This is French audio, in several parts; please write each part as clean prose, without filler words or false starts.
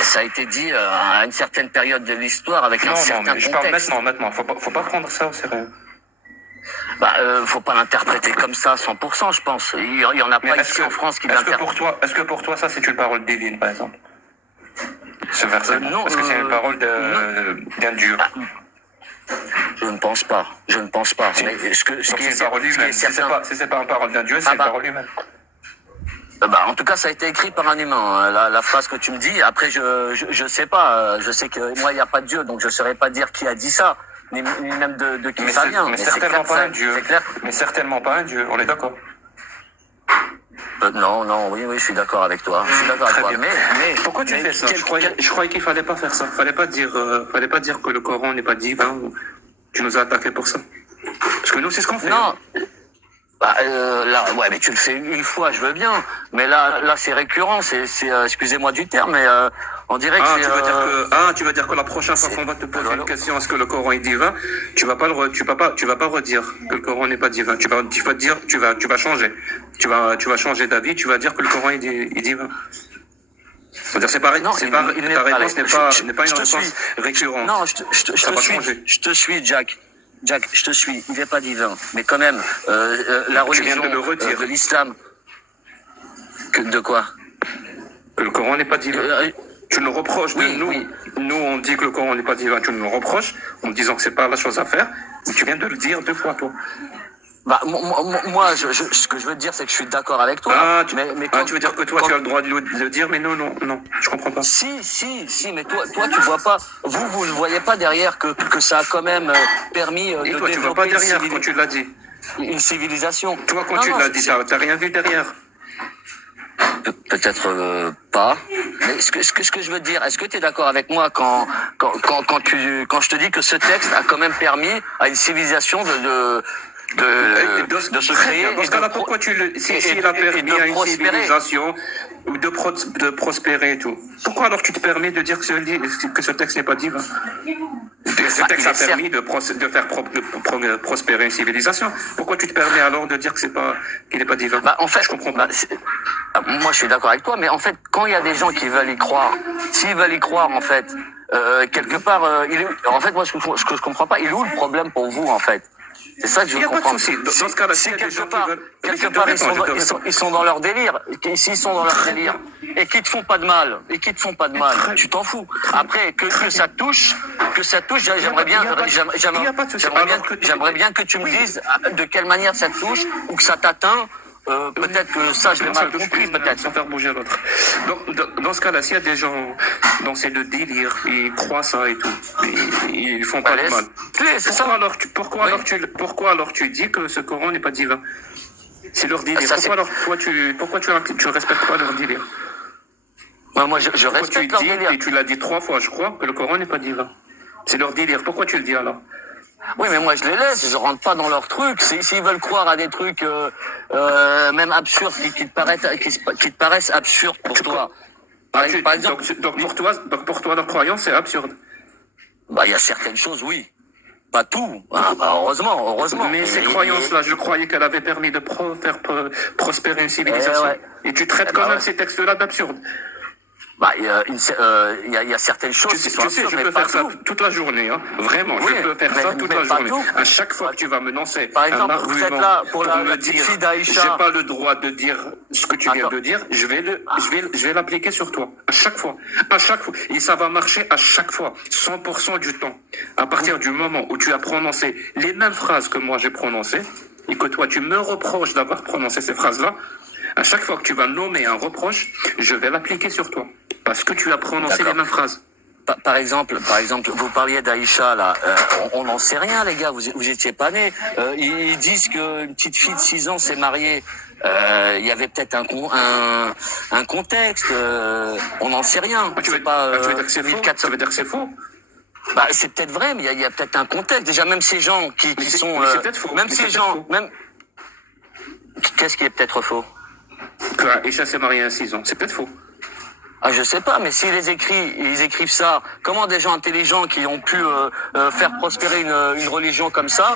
Ça a été dit à une certaine période de l'histoire avec un certain mais je parle contexte. maintenant. Faut pas prendre ça au sérieux. Faut pas l'interpréter comme ça à 100%, je pense. Il y en a pas ici en France qui l'interprètent. Est-ce que pour toi, ça, c'est une parole divine, par exemple? Ce verset. Non. Est-ce que c'est une parole d'un Dieu? Je ne pense pas. Si. Mais Donc c'est une parole humaine. Si c'est pas une parole d'un Dieu, c'est une parole humaine. En tout cas, ça a été écrit par un humain. La phrase que tu me dis. Après, je sais pas. Je sais que moi, il n'y a pas de Dieu, donc je saurais pas dire qui a dit ça, ni même de qui ça vient. Mais certainement pas un Dieu. C'est clair. Mais certainement pas un Dieu. On est d'accord. Non, oui, je suis d'accord avec toi. Mais pourquoi tu fais ça? Je croyais qu'il fallait pas faire ça. Fallait pas dire que le Coran n'est pas divin. Tu nous as attaqué pour ça. Parce que nous, c'est ce qu'on fait. Non. Mais tu le fais une fois, je veux bien. Mais là, c'est récurrent. C'est excusez-moi du terme, mais on dirait que tu veux dire que la prochaine fois qu'on va te poser une question, est-ce que le Coran est divin, tu vas pas redire que le Coran n'est pas divin. Tu vas changer. Tu vas changer d'avis. Tu vas dire que le Coran est divin. C'est-à-dire, c'est pareil. Ta réponse n'est pas une réponse récurrente. Non, je te suis, Jack. Jack, je te suis, il n'est pas divin. Mais quand même, la religion de l'islam... De quoi? Que le Coran n'est pas divin. Tu nous reproches de nous. Oui. Nous, on dit que le Coran n'est pas divin. Tu nous reproches en disant que c'est pas la chose à faire. Mais tu viens de le dire 2 fois, toi. Moi, ce que je veux te dire, c'est que je suis d'accord avec toi. Tu veux dire que toi, tu as le droit de le dire, mais non, je comprends pas. Si, mais toi, tu vois pas, vous ne voyez pas derrière que ça a quand même permis de développer... Et toi, tu vois pas derrière quand tu l'as dit. Une civilisation. Toi, quand tu l'as dit, t'as rien vu derrière. Peut-être pas. Mais ce que je veux te dire, est-ce que tu es d'accord avec moi quand je te dis que ce texte a quand même permis à une civilisation de se créer. Dans ce cas-là, pourquoi s'il a permis à une civilisation de prospérer et tout, pourquoi alors tu te permets de dire que ce texte n'est pas divin? Ce texte a permis de faire prospérer une civilisation. Pourquoi tu te permets alors de dire qu'il n'est pas divin? En fait, je comprends pas. Moi, je suis d'accord avec toi, mais en fait, quand il y a des gens qui veulent y croire, s'ils veulent y croire, en fait, quelque part, en fait, moi, ce que je comprends pas, il est où le problème pour vous, en fait? C'est ça que je comprends. Il n'y a pas de souci. Dans ce cas-là, si quelque part, ils sont dans leur délire, s'ils sont dans leur délire, et qu'ils te font pas de mal, tu t'en fous. Après, que ça touche, j'aimerais bien que tu me dises de quelle manière ça te touche, ou que ça t'atteint. Peut-être que ça, je l'ai mal compris, peut-être. Sans faire bouger l'autre. Donc, dans ce cas-là, s'il y a des gens dont c'est le délire, ils croient ça et tout, ils font pas de mal. Pourquoi alors tu dis que ce Coran n'est pas divin? C'est leur délire. Pourquoi tu respectes pas leur délire? Moi, je respecte leur délire. Et tu l'as dit 3 fois, je crois, que le Coran n'est pas divin. C'est leur délire. Pourquoi tu le dis alors? Oui, mais moi je les laisse, je rentre pas dans leurs trucs. S'ils veulent croire à des trucs même absurdes qui te paraissent absurdes pour toi. Par exemple, donc pour toi leur croyance c'est absurde. Il y a certaines choses, oui. Pas tout. Heureusement. Mais ces croyances-là, je croyais qu'elles avaient permis de faire prospérer une civilisation. Et tu traites quand même ces textes-là d'absurdes. Il y a certaines choses qui sont absurdes, je peux faire ça toute la journée, hein. Vraiment, je peux faire ça toute la journée. À chaque fois que tu vas me lancer un argument vous êtes là pour me dire, j'ai pas le droit de dire ce que tu viens de dire, je vais l'appliquer sur toi. À chaque fois. Et ça va marcher à chaque fois. 100% du temps. À partir du moment où tu as prononcé les mêmes phrases que moi j'ai prononcées, et que toi tu me reproches d'avoir prononcé ces phrases-là, à chaque fois que tu vas nommer un reproche, je vais l'appliquer sur toi. Parce que tu as prononcé les mêmes phrases. Par exemple, vous parliez d'Aïcha, là. On n'en sait rien, les gars. Vous étiez pas nés. Ils disent qu'une petite fille de 6 ans s'est mariée. Il y avait peut-être un contexte. On n'en sait rien. Tu veux dire que c'est faux? Ça veut dire que c'est faux? C'est peut-être vrai, mais il y a peut-être un contexte. Déjà, même ces gens qui sont... c'est peut-être faux. Même ces gens... Qu'est-ce qui est peut-être faux? Que Aïcha s'est mariée à 6 ans. C'est peut-être faux. Je sais pas, mais s'ils écrivent ça, comment des gens intelligents qui ont pu faire prospérer une religion comme ça,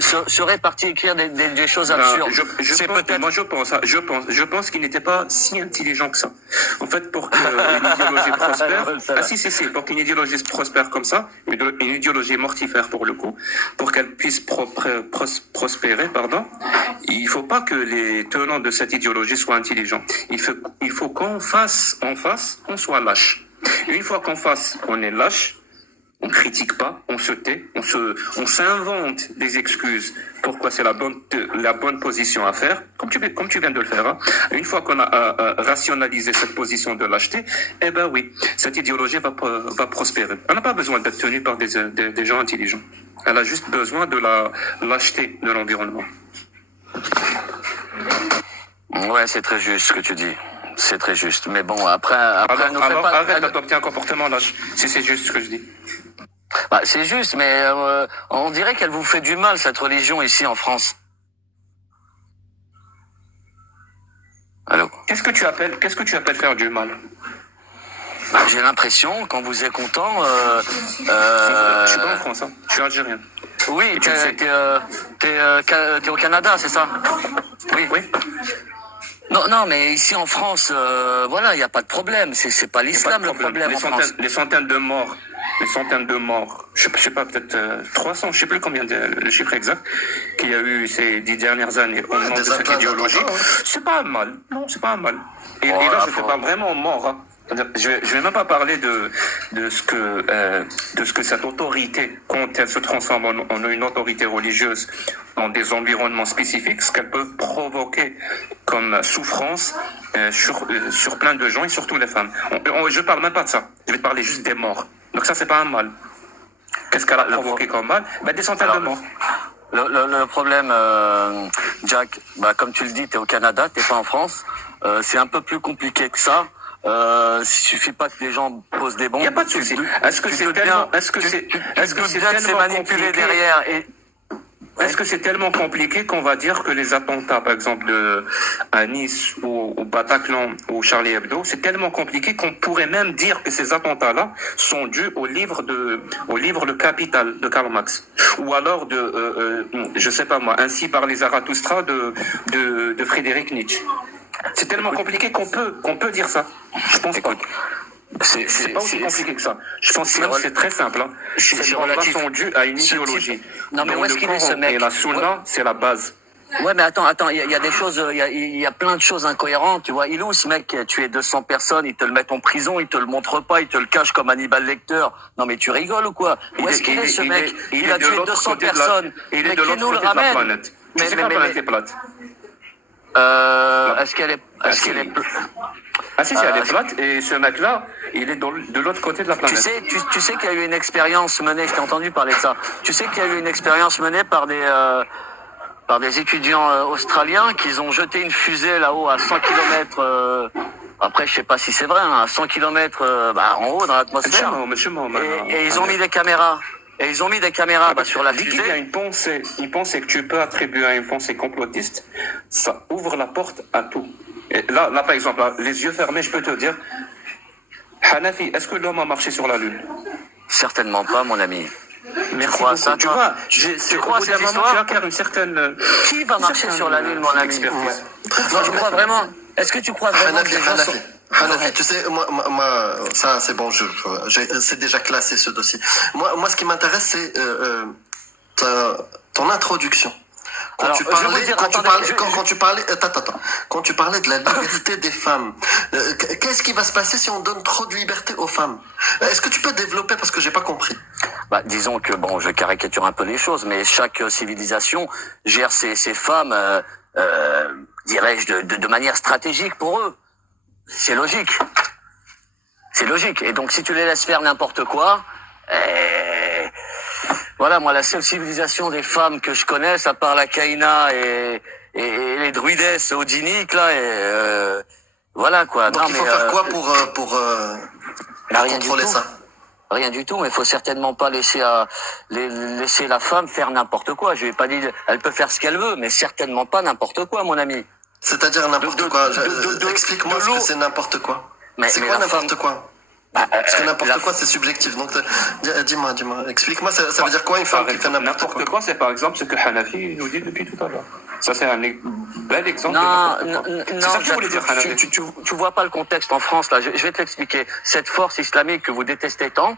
serait parti écrire des choses Alors, absurdes. C'est peut-être. moi, je pense qu'il n'était pas si intelligent que ça. En fait, pour qu'une idéologie prospère, pour qu'une idéologie prospère comme ça, une idéologie mortifère pour le coup, pour qu'elle puisse prospérer, pardon, il faut pas que les tenants de cette idéologie soient intelligents. Il faut qu'en face, on soit lâche. Une fois qu'on est lâche, on critique pas, on se tait, on s'invente des excuses. Pourquoi c'est la bonne position à faire, comme tu viens de le faire. Hein. Une fois qu'on a rationalisé cette position de lâcheté, eh ben oui, cette idéologie va prospérer. Elle n'a pas besoin d'être tenue par des gens intelligents. Elle a juste besoin de la lâcheté de l'environnement. Ouais, c'est très juste ce que tu dis. C'est très juste. Mais bon, après alors arrête d'adopter un comportement lâche, si c'est juste ce que je dis. Bah, c'est juste, mais on dirait qu'elle vous fait du mal, cette religion, ici en France. Allô? Qu'est-ce que tu appelles faire du mal? Bah, j'ai l'impression, quand vous êtes content... Je suis pas en France, hein. Je suis algérien. Oui, t'es au Canada, c'est ça? Oui. Non, mais ici en France, voilà, il n'y a pas de problème. C'est pas l'islam le problème en France. Les centaines de morts, je sais pas, peut-être 300, je sais plus combien le chiffre exact, qu'il y a eu ces 10 dernières années au nom de cette idéologie. C'est pas un mal. Non, c'est pas un mal. Et là, je fais pas vraiment mort, hein. Je vais même pas parler de ce que cette autorité, quand elle se transforme en une autorité religieuse dans des environnements spécifiques, ce qu'elle peut provoquer comme souffrance sur plein de gens et surtout les femmes. Je parle même pas de ça. Je vais te parler juste des morts. Donc ça, c'est pas un mal. Qu'est-ce qu'elle a provoqué comme mal? Des centaines de morts. Le problème, Jack, comme tu le dis, t'es au Canada, t'es pas en France. C'est un peu plus compliqué que ça. Il suffit pas que les gens posent des bombes. Il n'y a pas de souci. Est-ce que c'est manipulé derrière Est-ce que c'est tellement compliqué qu'on va dire que les attentats, par exemple, à Nice ou au Bataclan ou Charlie Hebdo, c'est tellement compliqué qu'on pourrait même dire que ces attentats-là sont dus au livre Le Capital de Karl Marx, ou alors je sais pas moi, Ainsi parlait Zarathustra de Friedrich Nietzsche. C'est tellement compliqué qu'on peut dire ça. Je pense pas. C'est pas aussi compliqué que ça. Je pense que c'est très simple. Hein. Ces morts-là sont dus à une idéologie. Non, mais où est-ce qu'il est ce mec? Et la Sunna, c'est la base. Ouais, mais attends, il y a des choses, il y a plein de choses incohérentes, tu vois. Il est où ce mec qui a tué 200 personnes, ils te le mettent en prison, ils te le montrent pas, ils te le cachent comme Hannibal Lecter. Non, mais tu rigoles ou quoi? Où est-ce qu'il est ce mec? Il a tué 200 personnes. Il est de l'autre côté de la planète. Tu sais que la planète est plate. Est-ce qu'elle est Ah si, elle est plate, et ce mec-là, il est de l'autre côté de la planète. Tu sais qu'il y a eu une expérience menée, je t'ai entendu parler de ça. Tu sais qu'il y a eu une expérience menée par des étudiants australiens qui ont jeté une fusée là-haut à 100 km. Après, je sais pas si c'est vrai, hein, à 100 km en haut dans l'atmosphère. Et ils ont mis des caméras. Et ils ont mis des caméras sur la fusée. Il y a une pensée que tu peux attribuer à une pensée complotiste, ça ouvre la porte à tout. Et là, par exemple, les yeux fermés, je peux te dire, Hanafi, est-ce que l'homme a marché sur la Lune? Certainement pas, mon ami. Merci beaucoup. Ça, tu vois, tu crois cette histoire? Tu acquiers une certaine... Qui va marcher sur la Lune, mon ami? Non, tu crois vraiment? Est-ce que tu crois vraiment que les gens sont... Hanafi, tu sais, moi, ça, c'est bon, c'est déjà classé ce dossier. Moi, ce qui m'intéresse, c'est ton introduction. Quand tu parlais de la liberté des femmes, qu'est-ce qui va se passer si on donne trop de liberté aux femmes? Est-ce que tu peux développer, parce que j'ai pas compris? Disons que je caricature un peu les choses, mais chaque civilisation gère ses femmes, dirais-je, de manière stratégique pour eux. C'est logique. C'est logique. Et donc, si tu les laisses faire n'importe quoi, voilà, moi, la seule civilisation des femmes que je connaisse, à part la Kaina et les druides odiniques, là, voilà, quoi. Donc, il faut faire quoi pour contrôler ça? Rien du tout, mais il faut certainement pas laisser la femme faire n'importe quoi. Je vais pas dire, elle peut faire ce qu'elle veut, mais certainement pas n'importe quoi, mon ami. C'est-à-dire n'importe quoi. Explique-moi ce que c'est n'importe quoi. C'est quoi n'importe quoi? Parce que n'importe quoi, c'est subjectif. Donc, dis-moi, explique-moi, ça veut dire quoi une femme qui fait n'importe quoi? C'est par exemple ce que Hanafi nous dit depuis tout à l'heure. Ça, c'est un bel exemple. Non, c'est ça que je voulais dire, Hanafi. Tu vois pas le contexte en France, là. Je vais te l'expliquer. Cette force islamique que vous détestez tant,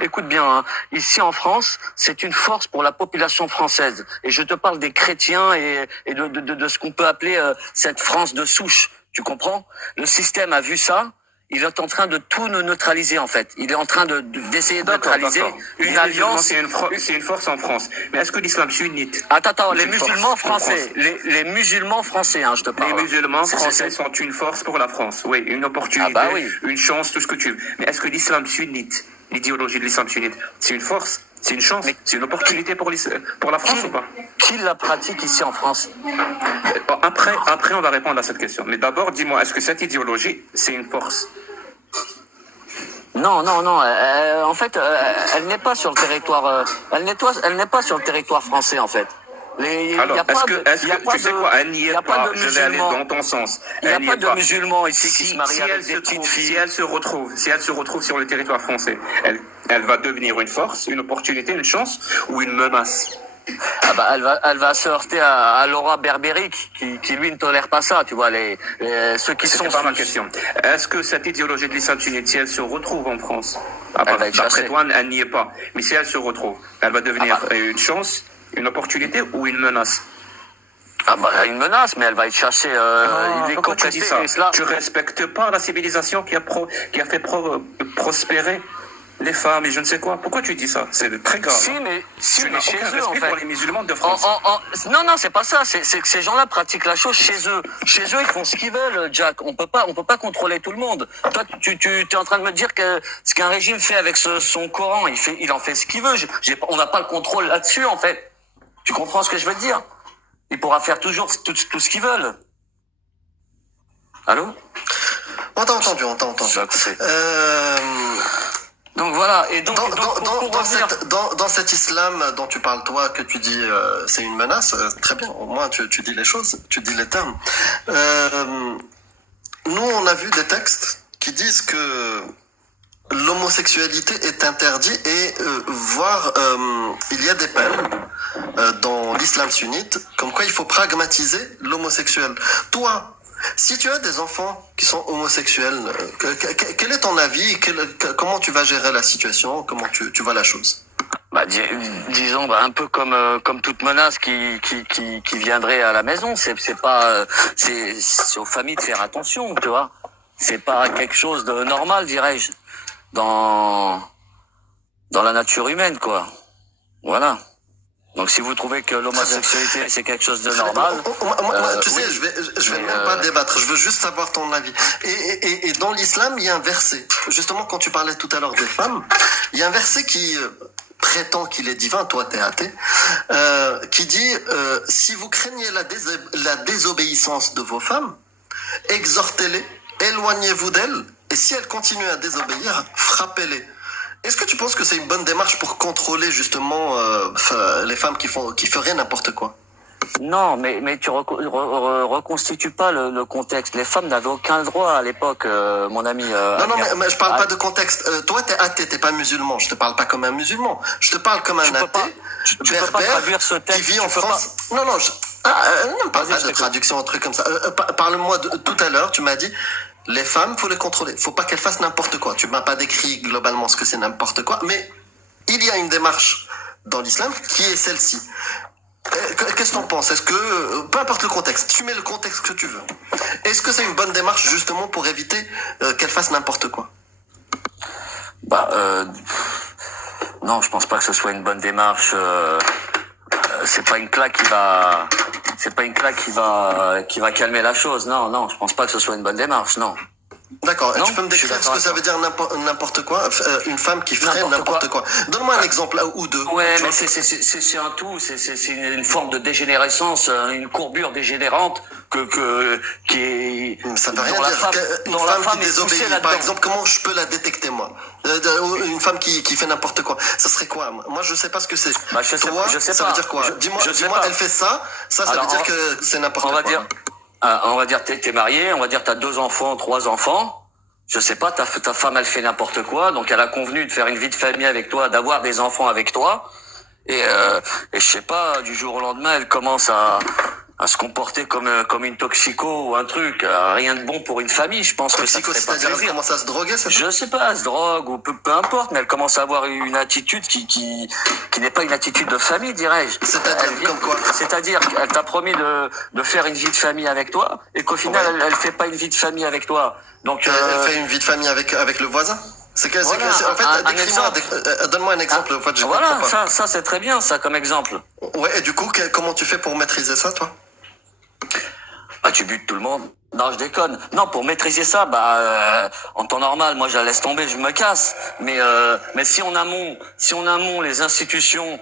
écoute bien, hein. Ici en France, c'est une force pour la population française. Et je te parle des chrétiens et de ce qu'on peut appeler cette France de souche. Tu comprends? Le système a vu ça. Il est en train de tout neutraliser, en fait. Il est en train d'essayer de neutraliser une alliance. C'est une force en France. Mais est-ce que l'islam sunnite? Attends, les musulmans français. Les musulmans français, hein, je te parle. Les musulmans français sont une force pour la France. Oui, une opportunité, une chance, tout ce que tu veux. Mais est-ce que l'islam sunnite, l'idéologie de l'islam sunnite, c'est une force? C'est une chance? C'est une opportunité pour la France ou pas? Qui la pratique ici en France? Après, on va répondre à cette question. Mais d'abord, dis-moi, est-ce que cette idéologie, c'est une force? Non. En fait, elle n'est pas sur le territoire. Elle n'est pas sur le territoire français, en fait. Alors, est-ce que tu sais quoi? Elle n'y est pas. Je vais aller dans ton sens. Il n'y a pas de musulmans ici qui se marient avec des petites filles. Si elle se retrouve sur le territoire français, elle va devenir une force, une opportunité, une chance ou une menace? Ah bah elle va se heurter à Laura Berberic qui lui ne tolère pas ça, tu vois, ceux qui sont. C'est pas ma question. Est-ce que cette idéologie de l'islam sunnite, si elle se retrouve en France, d'après toi, elle n'y est pas, mais si elle se retrouve, elle va devenir une chance, une opportunité ou une menace? Ah bah une menace, mais elle va être chassée. Il est pourquoi tu dis ça? cela. Tu respectes pas la civilisation qui a fait prospérer les femmes et je ne sais quoi. Pourquoi tu dis ça? C'est très grave. Si, mais chez eux, en fait. Pour les musulmans de France. Non, c'est pas ça. C'est que ces gens-là pratiquent la chose chez eux. Chez eux, ils font ce qu'ils veulent, Jack. On peut pas contrôler tout le monde. Toi, tu es en train de me dire que ce qu'un régime fait avec son Coran, il en fait ce qu'il veut. On n'a pas le contrôle là-dessus, en fait. Tu comprends ce que je veux dire? Il pourra faire toujours tout ce qu'ils veulent. Allô? On t'a entendu. Donc voilà, et donc dans cet islam dont tu parles toi, que tu dis c'est une menace, très bien, au moins tu dis les choses, tu dis les termes. Nous on a vu des textes qui disent que l'homosexualité est interdite et voire il y a des peines dans l'islam sunnite, comme quoi il faut pragmatiser l'homosexuel. Toi, si tu as des enfants qui sont homosexuels, quel est ton avis? Comment tu vas gérer la situation? Comment tu vois la chose? Disons un peu comme toute menace qui viendrait à la maison. C'est aux familles de faire attention, tu vois. C'est pas quelque chose de normal, dirais-je, dans la nature humaine, quoi. Voilà. Donc si vous trouvez que l'homosexualité c'est quelque chose de normal, tu sais, je vais même pas débattre. Je veux juste savoir ton avis. Et dans l'islam, il y a un verset. Justement, quand tu parlais tout à l'heure des femmes, il y a un verset qui prétend qu'il est divin. Toi, t'es athée, qui dit si vous craignez la désobéissance de vos femmes, exhortez-les, éloignez-vous d'elles, et si elles continuent à désobéir, frappez-les. Est-ce que tu penses que c'est une bonne démarche pour contrôler justement les femmes qui feraient n'importe quoi? Non, mais tu reconstitues pas le contexte. Les femmes n'avaient aucun droit à l'époque, mon ami. Non, mais je parle pas de contexte. Toi, t'es athée, t'es pas musulman. Je te parle pas comme un musulman. Je te parle comme un athée tu peux pas traduire ce texte, qui vit en France. Non, parle pas de traduction, un truc comme ça. Parle-moi tout à l'heure, tu m'as dit. Les femmes, faut les contrôler. Faut pas qu'elles fassent n'importe quoi. Tu m'as pas décrit globalement ce que c'est n'importe quoi, mais il y a une démarche dans l'islam qui est celle-ci. Qu'est-ce que t'en penses? Est-ce que, peu importe le contexte, tu mets le contexte que tu veux. Est-ce que c'est une bonne démarche justement pour éviter qu'elles fassent n'importe quoi? Non, je pense pas que ce soit une bonne démarche. C'est pas une claque qui va calmer la chose. Non, je pense pas que ce soit une bonne démarche, non. D'accord. Et tu peux me décrire ce que ça veut dire n'importe quoi? Une femme qui ferait n'importe quoi. Donne-moi un exemple ou deux. Ouais, mais c'est un tout. C'est une forme de dégénérescence, une courbure dégénérante qui est. Ça veut rien dire. Une femme qui désobéit, par exemple, comment je peux la détecter moi? Une femme qui fait n'importe quoi. Ça serait quoi? Moi, je sais pas ce que c'est. Je sais ça pas. veut dire quoi? Dis-moi, elle fait ça. Ça veut dire que c'est n'importe quoi. On va dire t'es marié, on va dire t'as 2 enfants, 3 enfants. je sais pas, ta femme elle fait n'importe quoi, donc elle a convenu de faire une vie de famille avec toi, d'avoir des enfants avec toi, et je sais pas, du jour au lendemain elle commence à se comporter comme une toxico ou un truc, rien de bon pour une famille, je pense Toxico, que ça ferait pas c'est-à-dire elle plaisir. commence à se droguer, c'est ça? Je sais pas, elle se drogue ou peu importe, mais elle commence à avoir une attitude qui n'est pas une attitude de famille, dirais-je. C'est-à-dire comme quoi? C'est-à-dire qu'elle t'a promis de faire une vie de famille avec toi, et qu'au final, Ouais. elle fait pas une vie de famille avec toi. Donc, Elle fait une vie de famille avec le voisin? Voilà, En fait, un décris-moi, exemple. donne-moi un exemple, en fait, je voilà, comprends ça c'est très bien, ça, comme exemple. pas. Ouais, et du coup, comment tu fais pour maîtriser ça, toi? Bah, tu butes tout le monde. Non, je déconne. Non, pour maîtriser ça, en temps normal, moi, je la laisse tomber, je me casse. Mais si en amont, les institutions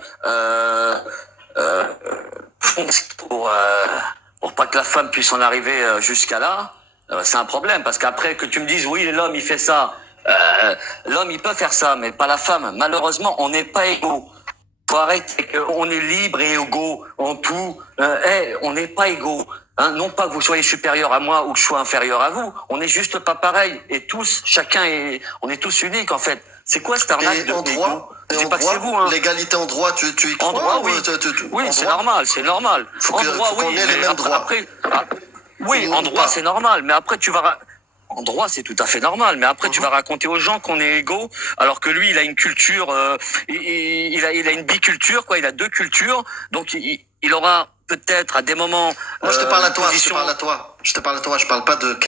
font pour pas que la femme puisse en arriver jusqu'à là, c'est un problème. Parce qu'après que tu me dises, oui, l'homme, il fait ça. L'homme, il peut faire ça, mais pas la femme. Malheureusement, on n'est pas égaux. Faut arrêter, on est libre et égaux en tout. On n'est pas égaux. Hein, non pas que vous soyez supérieur à moi ou que je sois inférieur à vous. On n'est juste pas pareil. Et tous, on est tous uniques en fait. C'est quoi cette arnaque Et de en droit, Je dis pas que c'est vous, hein. l'égalité en droit, tu y crois? En droit, ou oui. En C'est droit? normal, c'est normal. Faut En que- droit, faut qu'on oui. ait les mais mêmes après, droits. oui, Ou en droit, pas. c'est normal. Mais après, en droit, c'est tout à fait normal. Mais après, tu vas raconter aux gens qu'on est égaux, alors que lui, il a une culture, il a une biculture, quoi. Il a deux cultures. Donc, il aura peut-être à des moments. Moi, je te parle à une toi, position- je te parle à toi, je parle pas de